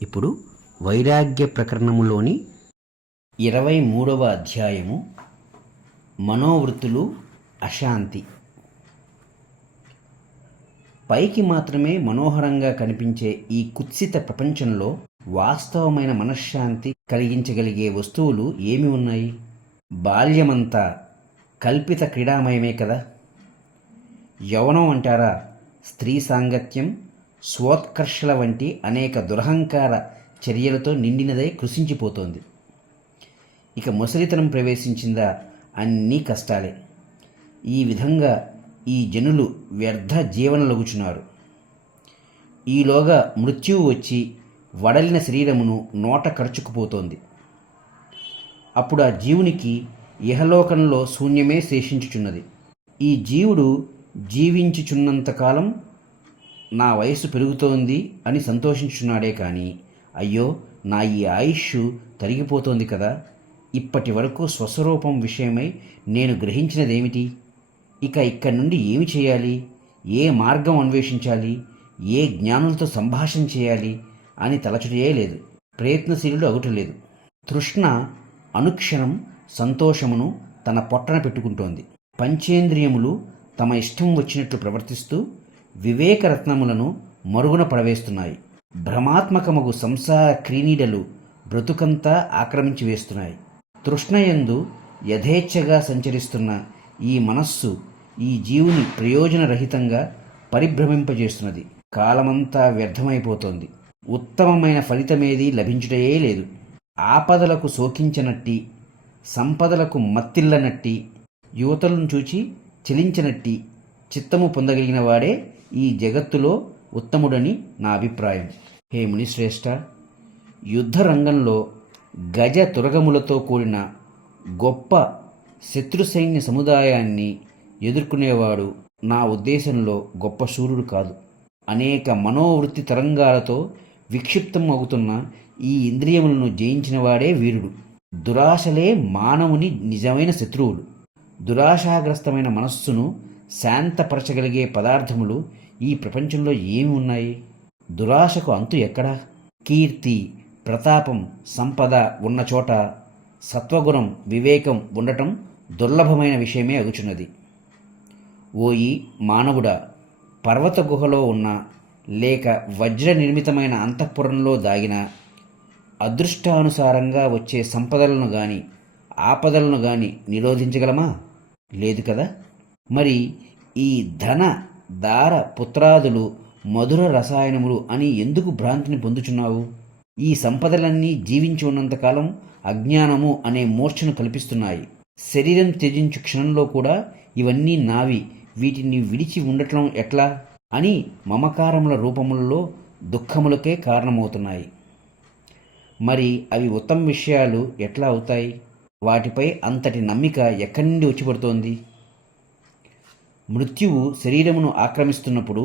ఇప్పుడు వైరాగ్య ప్రకరణములోని 23వ అధ్యాయము మనోవృత్తులు అశాంతి. పైకి మాత్రమే మనోహరంగా కనిపించే ఈ కుత్సిత ప్రపంచంలో వాస్తవమైన మనశ్శాంతి కలిగించగలిగే వస్తువులు ఏమి ఉన్నాయి? బాల్యమంతా కల్పిత క్రీడామయమే కదా. యవ్వనం అంటారా, స్త్రీ సాంగత్యం, స్వోత్కర్షల వంటి అనేక దురహంకార చర్యలతో నిండినదై కృషించిపోతోంది. ఇక ముసలితనం ప్రవేశించిందా, అన్నీ కష్టాలే. ఈ విధంగా ఈ జనులు వ్యర్థ జీవనలగుచున్నారు. ఈలోగా మృత్యువు వచ్చి వడలిన శరీరమును నోట కరుచుకుపోతోంది. అప్పుడు ఆ జీవునికి ఇహలోకంలో శూన్యమే శేషించుచున్నది. ఈ జీవుడు జీవించుచున్నంతకాలం నా వయస్సు పెరుగుతోంది అని సంతోషించున్నాడే కానీ, అయ్యో నా ఈ ఆయుష్ తరిగిపోతోంది కదా, ఇప్పటి వరకు స్వస్వరూపం విషయమై నేను గ్రహించినదేమిటి, ఇక్కడి నుండి ఏమి చేయాలి, ఏ మార్గం అన్వేషించాలి, ఏ జ్ఞానులతో సంభాషణ చేయాలి అని తలచుటయే లేదు. ప్రయత్నశీలుడు అగుటలేదు. తృష్ణ అనుక్షణం సంతోషమును తన పొట్టన పెట్టుకుంటోంది. పంచేంద్రియములు తమ ఇష్టం వచ్చినట్లు ప్రవర్తిస్తూ వివేకరత్నములను మరుగున పడవేస్తున్నాయి. భ్రమాత్మకమగు సంసార క్రీనీడలు బ్రతుకంతా ఆక్రమించి వేస్తున్నాయి. తృష్ణయందు యథేచ్ఛగా సంచరిస్తున్న ఈ మనస్సు ఈ జీవుని ప్రయోజనరహితంగా పరిభ్రమింపజేస్తున్నది. కాలమంతా వ్యర్థమైపోతోంది. ఉత్తమమైన ఫలితమేదీ లభించుటయే లేదు. ఆపదలకు శోకించనట్టి, సంపదలకు మత్తిల్లనట్టి, యువతలను చూచి చలించనట్టి చిత్తము పొందగలిగిన వాడే ఈ జగత్తులో ఉత్తముడని నా అభిప్రాయం. హే మునిశ్రేష్ఠ, యుద్ధ రంగంలో గజ తురగములతో కూడిన గొప్ప శత్రు సైన్య సముదాయాన్ని ఎదుర్కొనేవాడు నా ఉద్దేశంలో గొప్ప శూరుడు కాదు. అనేక మనోవృత్తి తరంగాలతో విక్షిప్తం అవుతున్న ఈ ఇంద్రియములను జయించినవాడే వీరుడు. దురాశలే మానవుని నిజమైన శత్రువులు. దురాశాగ్రస్తమైన మనస్సును శాంతపరచగలిగే పదార్థములు ఈ ప్రపంచంలో ఏమి ఉన్నాయి? దురాశకు అంతు ఎక్కడా? కీర్తి, ప్రతాపం, సంపద ఉన్న చోట సత్వగుణం, వివేకం ఉండటం దుర్లభమైన విషయమే అగుచున్నది. ఓయి మానవుడా, పర్వత గుహలో ఉన్న లేక వజ్ర నిర్మితమైన అంతఃపురంలో దాగిన అదృష్టానుసారంగా వచ్చే సంపదలను గాని ఆపదలను గాని నిరోధించగలమా? లేదు కదా. మరి ఈ ధన దార పుత్రాదులు మధుర రసాయనములు అని ఎందుకు భ్రాంతిని పొందుచున్నావు? ఈ సంపదలన్నీ జీవించి ఉన్నంతకాలం అజ్ఞానము అనే మూర్ఛను కల్పిస్తున్నాయి. శరీరం త్యజించు క్షణంలో కూడా ఇవన్నీ నావి, వీటిని విడిచి ఉండటం ఎట్లా అని మమకారముల రూపములలో దుఃఖములకే కారణమవుతున్నాయి. మరి అవి ఉత్తమ విషయాలు ఎట్లా అవుతాయి? వాటిపై అంతటి నమ్మిక ఎక్కడి నుండి వచ్చి పడుతోంది? మృత్యువు శరీరమును ఆక్రమిస్తున్నప్పుడు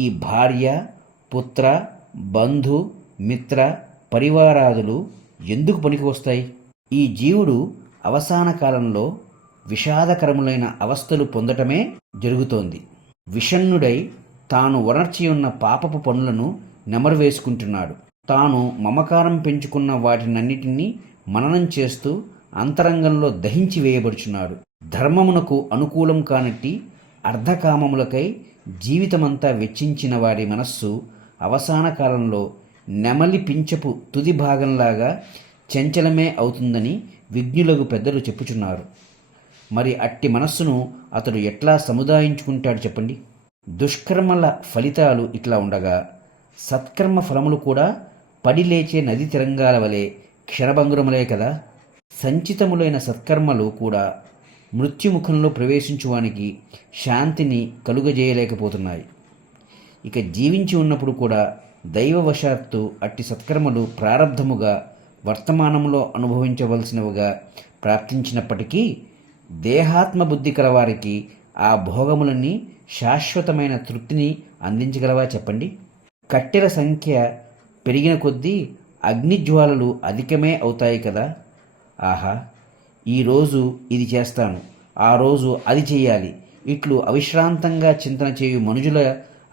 ఈ భార్య, పుత్ర, బంధు, మిత్ర, పరివారాదులు ఎందుకు పనికి వస్తాయి? ఈ జీవుడు అవసాన కాలంలో విషాదకరములైన అవస్థలు పొందటమే జరుగుతోంది. విషణ్ణుడై తాను వనర్చియున్న పాపపు పనులను నెమరు వేసుకుంటున్నాడు. తాను మమకారం పెంచుకున్న వాటినన్నిటినీ మననం చేస్తూ అంతరంగంలో దహించి వేయబడుచున్నాడు. ధర్మమునకు అనుకూలం కానట్టి అర్ధకామములకై జీవితమంతా వెచ్చించిన వారి మనస్సు అవసాన కాలంలో నెమలి పింఛపు తుది భాగంలాగా చంచలమే అవుతుందని విజ్ఞులకు పెద్దలు చెప్పుచున్నారు. మరి అట్టి మనస్సును అతడు ఎట్లా సముదాయించుకుంటాడు చెప్పండి? దుష్కర్మల ఫలితాలు ఇట్లా ఉండగా సత్కర్మ ఫలములు కూడా పడి లేచే నది తిరంగాల వలె క్షణభంగురములే కదా. సంచితములైన సత్కర్మలు కూడా మృత్యుముఖంలో ప్రవేశించువానికి శాంతిని కలుగజేయలేకపోతున్నాయి. ఇక జీవించి ఉన్నప్పుడు కూడా దైవవశాత్తు అట్టి సత్కర్మలు ప్రారబ్ధముగా వర్తమానంలో అనుభవించవలసినవిగా ప్రార్థించినప్పటికీ దేహాత్మబుద్ధి కలవారికి ఆ భోగములన్నీ శాశ్వతమైన తృప్తిని అందించగలవా చెప్పండి? కట్టెల సంఖ్య పెరిగిన కొద్దీ అగ్నిజ్వాలలు అధికమే అవుతాయి కదా. ఆహా, ఈరోజు ఇది చేస్తాను, ఆ రోజు అది చేయాలి, ఇట్లు అవిశ్రాంతంగా చింతన చేయు మనుజుల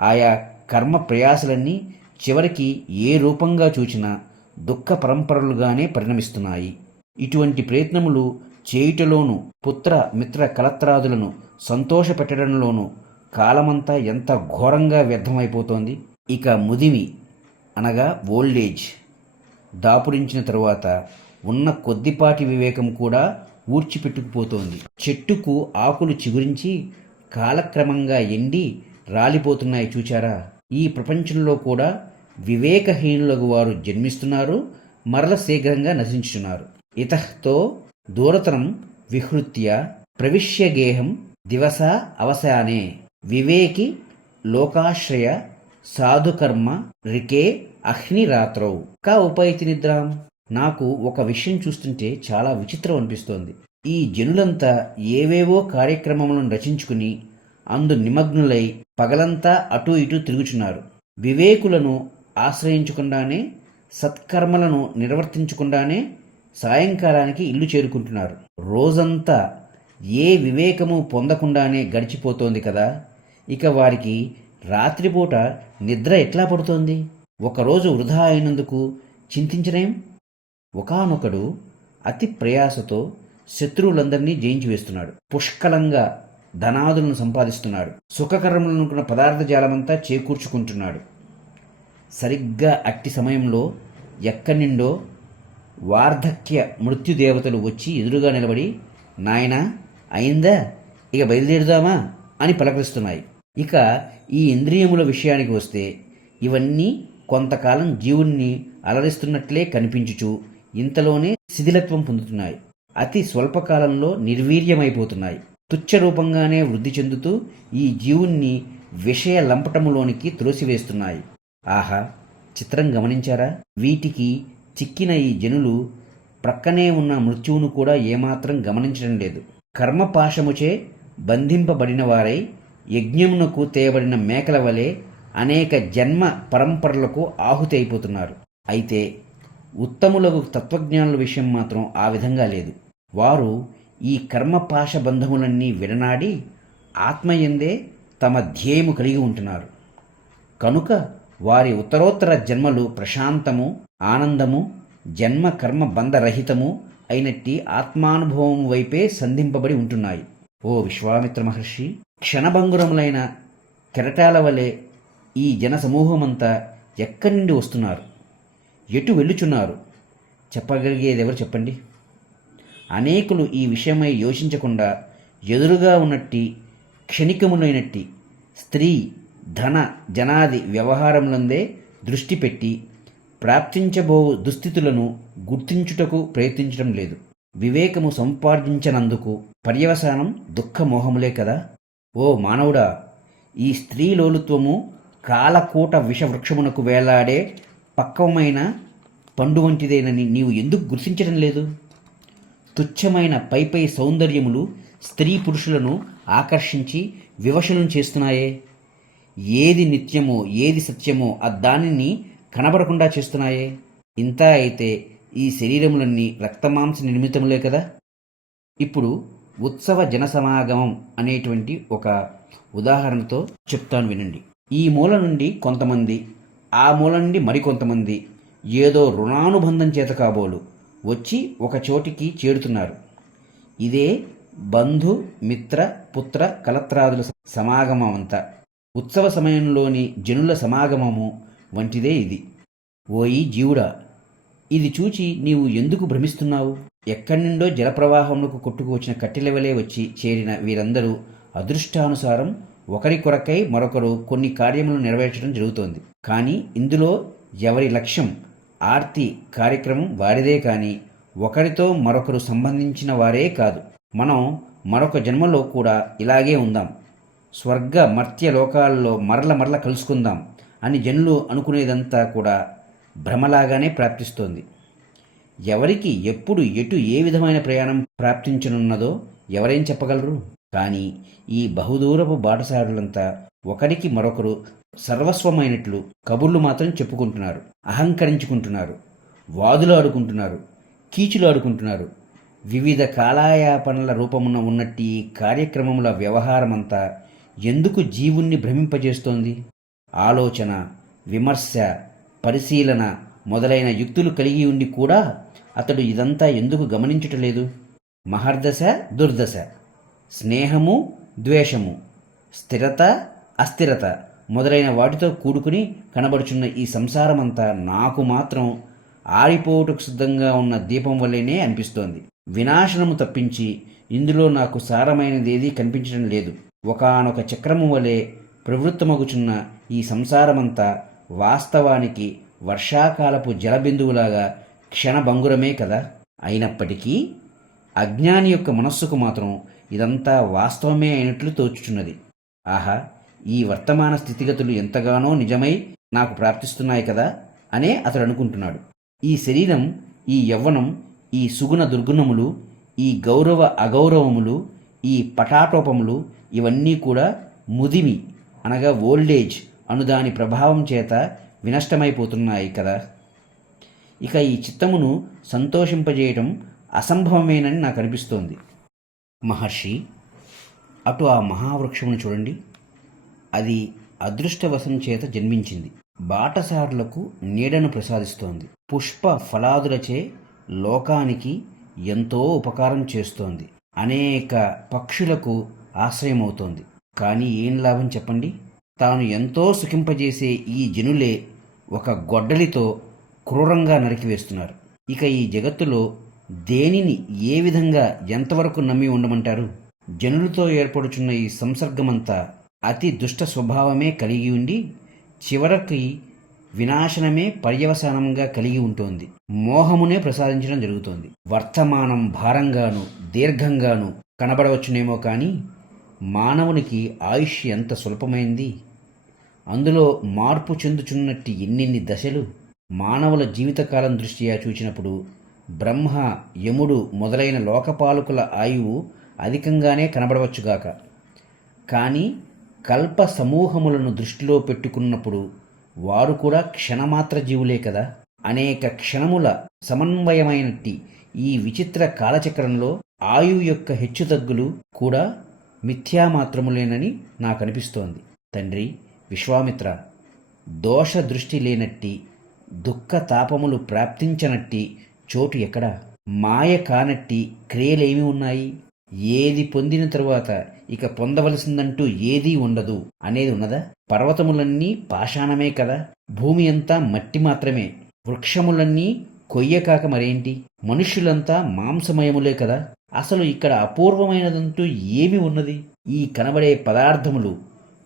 ఆయా కర్మ ప్రయాసలన్నీ చివరికి ఏ రూపంగా చూచినా దుఃఖ పరంపరలుగానే పరిణమిస్తున్నాయి. ఇటువంటి ప్రయత్నములు చేయుటలోనూ పుత్ర మిత్ర కలత్రాదులను సంతోషపెట్టడంలోనూ కాలమంతా ఎంత ఘోరంగా వ్యర్థమైపోతోంది. ఇక ముదిమి అనగా ఓల్డేజ్ దాపురించిన తరువాత ఉన్న కొద్దిపాటి వివేకం కూడా ఊడ్చిపెట్టుకుపోతోంది. చెట్టుకు ఆకులు చిగురించి కాలక్రమంగా ఎండి రాలిపోతున్నాయి చూచారా? ఈ ప్రపంచంలో కూడా వివేకహీనులకు వారు జన్మిస్తున్నారు, మరల శీఘ్రంగా నశించుతున్నారు. ఇతఃతో దూరతరం విహృత్య ప్రవిశ్య గేహం దివస అవసానే వివేకి లోకాశ్రయ సాధుకర్మ రికే అహ్నిరాత్రౌ కా ఉపైతి నిద్రాం. నాకు ఒక విషయం చూస్తుంటే చాలా విచిత్రం అనిపిస్తోంది. ఈ జనులంతా ఏవేవో కార్యక్రమములను రచించుకుని అందు నిమగ్నులై పగలంతా అటూ ఇటూ తిరుగుచున్నారు. వివేకులను ఆశ్రయించకుండానే, సత్కర్మలను నిర్వర్తించకుండానే సాయంకాలానికి ఇల్లు చేరుకుంటున్నారు. రోజంతా ఏ వివేకము పొందకుండానే గడిచిపోతోంది కదా. ఇక వారికి రాత్రిపూట నిద్ర ఎట్లా పడుతోంది? ఒకరోజు వృధా అయినందుకు చింతించనేం? ఒకానొకడు అతి ప్రయాసతో శత్రువులందరినీ జయించి వేస్తున్నాడు. పుష్కలంగా ధనాదులను సంపాదిస్తున్నాడు. సుఖకరములనుకున్న పదార్థ జాలమంతా చేకూర్చుకుంటున్నాడు. సరిగ్గా అట్టి సమయంలో ఎక్కడి నుండో వార్ధక్య మృత్యుదేవతలు వచ్చి ఎదురుగా నిలబడి, నాయనా అయిందా, ఇక బయలుదేరుదామా అని పలకరిస్తున్నాయి. ఇక ఈ ఇంద్రియముల విషయానికి వస్తే ఇవన్నీ కొంతకాలం జీవుణ్ణి అలరిస్తున్నట్లే కనిపించుచు ఇంతలోనే శిథిలత్వం పొందుతున్నాయి. అతి స్వల్పకాలంలో నిర్వీర్యమైపోతున్నాయి. తుచ్చ రూపంగానే వృద్ధి చెందుతూ ఈ జీవుణ్ణి విషయ లంపటములోనికి త్రోసివేస్తున్నాయి. ఆహా, చిత్రం గమనించారా? వీటికి చిక్కిన ఈ జనులు ప్రక్కనే ఉన్న మృత్యువును కూడా ఏమాత్రం గమనించడం లేదు. కర్మపాశముచే బంధింపబడిన వారై యజ్ఞమునకు తేయబడిన మేకల వలె అనేక జన్మ పరంపరలకు ఆహుతి అయిపోతున్నారు. అయితే ఉత్తములకు తత్వజ్ఞానుల విషయం మాత్రం ఆ విధంగా లేదు. వారు ఈ కర్మపాశ బంధములన్నీ విడనాడి ఆత్మయందే తమ ధ్యేయము కలిగి ఉంటున్నారు. కనుక వారి ఉత్తరోత్తర జన్మలు ప్రశాంతము, ఆనందము, జన్మ కర్మ బంధరహితము అయినట్టి ఆత్మానుభవం వైపే సంధింపబడి ఉంటున్నాయి. ఓ విశ్వామిత్ర మహర్షి, క్షణభంగురములైన కెరటాల వలె ఈ జన సమూహమంతా ఎక్కడి నుండి వస్తున్నారు, ఎటు వెళ్ళుచున్నారు? చెప్పగలిగేదెవరు చెప్పండి? అనేకులు ఈ విషయమై యోచించకుండా ఎదురుగా ఉన్నట్టి క్షణికములైనట్టి స్త్రీ ధన జనాది వ్యవహారములందే దృష్టి పెట్టి ప్రాప్తించబో దుస్థితులను గుర్తించుటకు ప్రయత్నించడం లేదు. వివేకము సంపాదించనందుకు పర్యవసానం దుఃఖమోహములే కదా. ఓ మానవుడా, ఈ స్త్రీ లోలుత్వము కాలకూట విషవృక్షమునకు వేలాడే పక్వమైన పండు వంటిదేనని నీవు ఎందుకు గుర్తించడం లేదు? తుచ్చమైన పైపై సౌందర్యములు స్త్రీ పురుషులను ఆకర్షించి వివశలను చేస్తున్నాయే. ఏది నిత్యమో ఏది సత్యమో దానిని కనబడకుండా చేస్తున్నాయే. ఇంత అయితే ఈ శరీరములన్నీ రక్తమాంస నిర్మితములే కదా. ఇప్పుడు ఉత్సవ జనసమాగమం అనేటువంటి ఒక ఉదాహరణతో చెప్తాను వినండి. ఈ మూల నుండి కొంతమంది, ఆ మూల నుండి మరికొంతమంది ఏదో రుణానుబంధం చేత కాబోలు వచ్చి ఒక చోటికి చేరుతున్నారు. ఇదే బంధు మిత్ర పుత్ర కలత్రాదుల సమాగమం అంతా. ఉత్సవ సమయంలోని జనుల సమాగమము వంటిదే ఇది. ఓయి జీవుడా, ఇది చూచి నీవు ఎందుకు భ్రమిస్తున్నావు? ఎక్కడి నుండో జలప్రవాహములకు కొట్టుకు వచ్చిన కట్టెలవలే వచ్చి చేరిన వీరందరూ అదృష్టానుసారం ఒకరి కొరకై మరొకరు కొన్ని కార్యములను నెరవేర్చడం జరుగుతోంది. కానీ ఇందులో ఎవరి లక్ష్యం ఆర్తి కార్యక్రమం వారిదే కానీ ఒకరితో మరొకరు సంబంధించిన వారే కాదు. మనం మరొక జన్మలో కూడా ఇలాగే ఉందాం, స్వర్గ మర్త్య లోకాల్లో మరల కలుసుకుందాం అని జనులు అనుకునేదంతా కూడా భ్రమలాగానే ప్రాప్తిస్తోంది. ఎవరికి ఎప్పుడు ఎటు ఏ విధమైన ప్రయాణం ప్రాప్తించనున్నదో ఎవరేం చెప్పగలరు? కానీ ఈ బహుదూరపు బాటసారులంతా ఒకరికి మరొకరు సర్వస్వమైనట్లు కబుర్లు మాత్రం చెప్పుకుంటున్నారు, అహంకరించుకుంటున్నారు, వాదులు ఆడుకుంటున్నారు, కీచులు ఆడుకుంటున్నారు. వివిధ కాలయాపనల రూపమున ఉన్నట్టి ఈ కార్యక్రమముల వ్యవహారమంతా ఎందుకు జీవుణ్ణి భ్రమింపజేస్తోంది? ఆలోచన, విమర్శ, పరిశీలన మొదలైన యుక్తులు కలిగి ఉండి కూడా అతడు ఇదంతా ఎందుకు గమనించుటలేదు? మహర్దశ దుర్దశ, స్నేహము ద్వేషము, స్థిరత అస్థిరత మొదలైన వాటితో కూడుకుని కనబడుచున్న ఈ సంసారమంతా నాకు మాత్రం ఆరిపోవుటకు సిద్ధంగా ఉన్న దీపం వల్లేనే అనిపిస్తోంది. వినాశనము తప్పించి ఇందులో నాకు సారమైనదేదీ కనిపించడం లేదు. ఒకానొక చక్రము వలె ప్రవృత్తమగుచున్న ఈ సంసారమంతా వాస్తవానికి వర్షాకాలపు జలబిందువులాగా క్షణభంగురమే కదా. అయినప్పటికీ అజ్ఞాని యొక్క మనస్సుకు మాత్రం ఇదంతా వాస్తవమే అయినట్లు తోచుచున్నది. ఆహా, ఈ వర్తమాన స్థితిగతులు ఎంతగానో నిజమై నాకు ప్రాప్తిస్తున్నాయి కదా అనే అతడు అనుకుంటున్నాడు. ఈ శరీరం, ఈ యవ్వనం, ఈ సుగుణ దుర్గుణములు, ఈ గౌరవ అగౌరవములు, ఈ పటాటోపములు ఇవన్నీ కూడా ముదిమి అనగా ఓల్డేజ్ అనుదాని ప్రభావం చేత వినష్టమైపోతున్నాయి కదా. ఇక ఈ చిత్తమును సంతోషింపజేయటం అసంభవమేనని నాకు అనిపిస్తోంది. మహర్షి, అటు ఆ మహావృక్షమును చూడండి. అది అదృష్టవశం చేత జన్మించింది. బాటసారులకు నీడను ప్రసాదిస్తోంది. పుష్ప ఫలాదులచే లోకానికి ఎంతో ఉపకారం చేస్తోంది. అనేక పక్షులకు ఆశ్రయమవుతోంది. కానీ ఏం లాభం చెప్పండి? తాను ఎంతో సుఖింపజేసే ఈ జనులే ఒక గొడ్డలితో క్రూరంగా నరికివేస్తున్నారు. ఇక ఈ జగత్తులో దేనిని ఏ విధంగా ఎంతవరకు నమ్మి ఉండమంటారు? జనులతో ఏర్పడుచున్న ఈ సంసర్గమంతా అతి దుష్ట స్వభావమే కలిగి ఉండి చివరికి వినాశనమే పర్యవసానంగా కలిగి ఉంటుంది. మోహమునే ప్రసాదించడం జరుగుతోంది. వర్తమానం భారంగాను దీర్ఘంగాను కనబడవచ్చునేమో కానీ మానవునికి ఆయుష్ ఎంత స్వల్పమైంది. అందులో మార్పు చెందుచున్నట్టు ఎన్నెన్ని దశలు. మానవుల జీవితకాలం దృష్ట్యా చూచినప్పుడు బ్రహ్మ, యముడు మొదలైన లోకపాలకుల ఆయువు అధికంగానే కనబడవచ్చుగాక. కానీ కల్ప సమూహములను దృష్టిలో పెట్టుకున్నప్పుడు వారు కూడా క్షణమాత్ర జీవులే కదా. అనేక క్షణముల సమన్వయమైనట్టి ఈ విచిత్ర కాలచక్రంలో ఆయువు యొక్క హెచ్చుతగ్గులు కూడా మిథ్యామాత్రములేనని నాకు అనిపిస్తోంది. తండ్రి విశ్వామిత్ర, దోష దృష్టి లేనట్టి, దుఃఖ తాపములు ప్రాప్తించనట్టి చోటు ఎక్కడా? మాయ కానట్టి క్రియలేమి ఉన్నాయి? ఏది పొందిన తరువాత ఇక పొందవలసిందంటూ ఏదీ ఉండదు అనేది ఉన్నదా? పర్వతములన్నీ పాషాణమే కదా. భూమి అంతా మట్టి మాత్రమే. వృక్షములన్నీ కొయ్యకాక మరేంటి? మనుష్యులంతా మాంసమయములే కదా. అసలు ఇక్కడ అపూర్వమైనదంటూ ఏమి ఉన్నది? ఈ కనబడే పదార్థములు,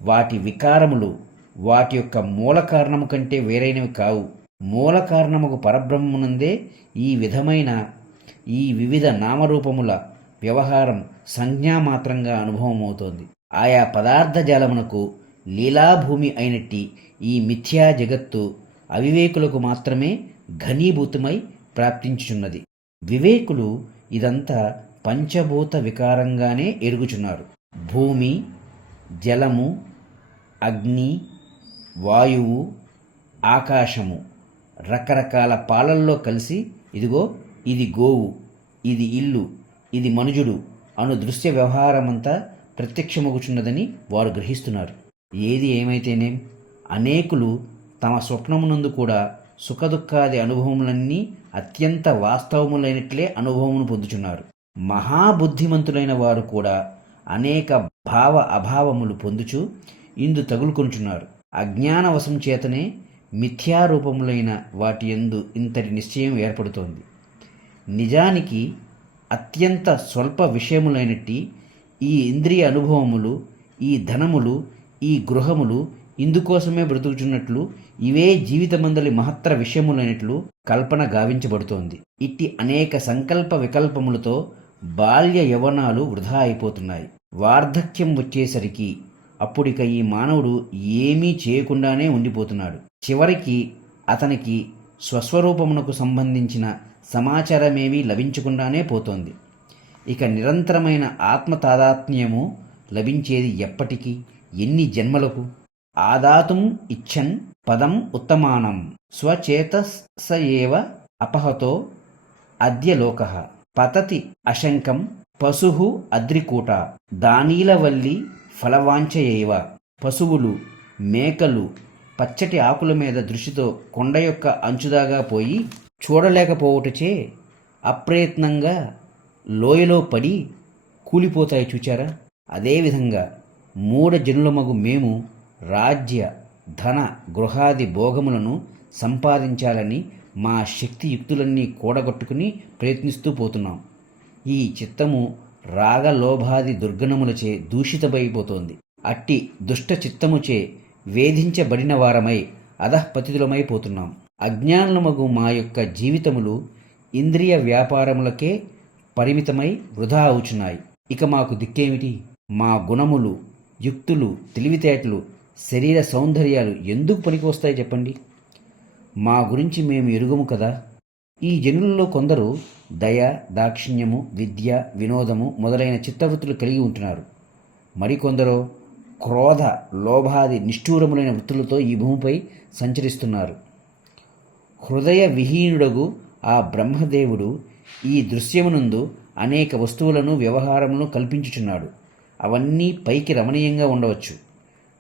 వాటి వికారములు వాటి యొక్క మూల కారణము కంటే వేరైనవి కావు. మూల కారణముకు పరబ్రహ్మమునందే ఈ విధమైన ఈ వివిధ నామరూపముల వ్యవహారం సంజ్ఞామాత్రంగా అనుభవమవుతోంది. ఆయా పదార్థ జాలమునకు లీలాభూమి అయినట్టి ఈ మిథ్యా జగత్తు అవివేకులకు మాత్రమే ఘనీభూతమై ప్రాప్తించుచున్నది. వివేకులు ఇదంతా పంచభూత వికారంగానే ఎరుగుచున్నారు. భూమి, జలము, అగ్ని, వాయువు, ఆకాశము రకరకాల పాలల్లో కలిసి ఇదిగో ఇది గోవు, ఇది ఇల్లు, ఇది మనుజుడు అను దృశ్య వ్యవహారమంతా ప్రత్యక్షమగుచున్నదని వారు గ్రహిస్తున్నారు. ఏది ఏమైతేనేం అనేకులు తమ స్వప్నమునందు కూడా సుఖదుఖాది అనుభవములన్నీ అత్యంత వాస్తవములైనట్లే అనుభవమును పొందుచున్నారు. మహాబుద్ధిమంతులైన వారు కూడా అనేక భావ అభావములు పొందుచు ఇందు తగులుకొంటున్నారు. అజ్ఞానవశం చేతనే మిథ్యారూపములైన వాటి యందు ఇంతటి నిశ్చయం ఏర్పడుతోంది. నిజానికి అత్యంత స్వల్ప విషయములైనట్టి ఈ ఇంద్రియ అనుభవములు, ఈ ధనములు, ఈ గృహములు ఇందుకోసమే బ్రతుకుచున్నట్లు ఇవే జీవితమందలి మహత్తర విషయములైనట్లు కల్పన గావించబడుతోంది. ఇట్టి అనేక సంకల్ప వికల్పములతో బాల్య యవ్వనాలు వృధా అయిపోతున్నాయి. వార్ధక్యం వచ్చేసరికి అప్పుడిక ఈ మానవుడు ఏమీ చేయకుండానే ఉండిపోతున్నాడు. చివరికి అతనికి స్వస్వరూపమునకు సంబంధించిన సమాచారమేమీ లభించకుండానే పోతోంది. ఇక నిరంతరమైన ఆత్మ తాదాత్మ్యము లభించేది ఎప్పటికీ, ఎన్ని జన్మలకు? ఆదాతుం ఇచ్చన్ పదం ఉత్తమానం స్వచేతస ఏవ అపహతో అద్య లోకః పతతి అశంకం పశుః అద్రికూట దానీలవల్లి ఫలవాంఛయైవ. పశువులు, మేకలు, పచ్చటి ఆకుల మీద దృష్టితో కొండ యొక్క అంచుదాగా పోయి చూడలేకపోవుటచే అప్రయత్నంగా లోయలో పడి కూలిపోతాయి చూచారా? అదేవిధంగా మూఢజనులమగు మేము రాజ్య ధన గృహాది భోగములను సంపాదించాలని మా శక్తియుక్తులన్నీ కూడగొట్టుకుని ప్రయత్నిస్తూ పోతున్నాం. ఈ చిత్తము రాగలోభాది దుర్గణములచే దూషితమైపోతోంది. అట్టి దుష్ట చిత్తముచే వేధించబడిన వారమై అధఃపతితులమైపోతున్నాం. అజ్ఞానులమగు మా యొక్క జీవితములు ఇంద్రియ వ్యాపారములకే పరిమితమై వృధా అవుచున్నాయి. ఇక మాకు దిక్కేమిటి? మా గుణములు, యుక్తులు, తెలివితేటలు, శరీర సౌందర్యాలు ఎందుకు పనికొస్తాయి చెప్పండి? మా గురించి మేము ఎరుగము కదా. ఈ జనులలో కొందరు దయ, దాక్షిణ్యము, విద్య, వినోదము మొదలైన చిత్తవృత్తులు కలిగి ఉంటున్నారు. మరికొందరు క్రోధ, లోభాది నిష్ఠూరములైన వృత్తులతో ఈ భూమిపై సంచరిస్తున్నారు. హృదయ విహీనుడగు ఆ బ్రహ్మదేవుడు ఈ దృశ్యమునందు అనేక వస్తువులను, వ్యవహారములను కల్పించుచున్నాడు. అవన్నీ పైకి రమణీయంగా ఉండవచ్చు,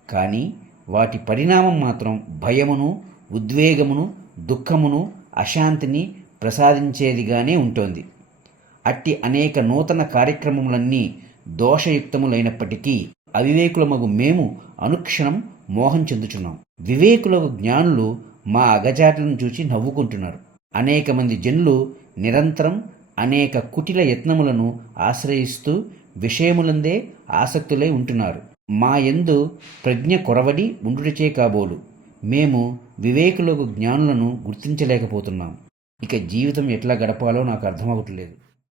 కానీ వాటి పరిణామం మాత్రం భయమును, ఉద్వేగమును, దుఃఖమును, అశాంతిని ప్రసాదించేదిగానే ఉంటుంది. అట్టి అనేక నూతన కార్యక్రమములన్నీ దోషయుక్తములైనప్పటికీ అవివేకులమగు మేము అనుక్షణం మోహం చెందుచున్నాం. వివేకులకు జ్ఞానులు మా అగజాట్లను చూచి నవ్వుకుంటున్నారు. అనేక మంది జనులు నిరంతరం అనేక కుటిల యత్నములను ఆశ్రయిస్తూ విషయములందే ఆసక్తులై ఉంటున్నారు. మా యందు ప్రజ్ఞ కొరవడి ఉండుటచే కాబోలు మేము వివేకులకు జ్ఞానులను గుర్తించలేకపోతున్నాం. ఇక జీవితం ఎట్లా గడపాలో నాకు అర్థమవట్లేదు.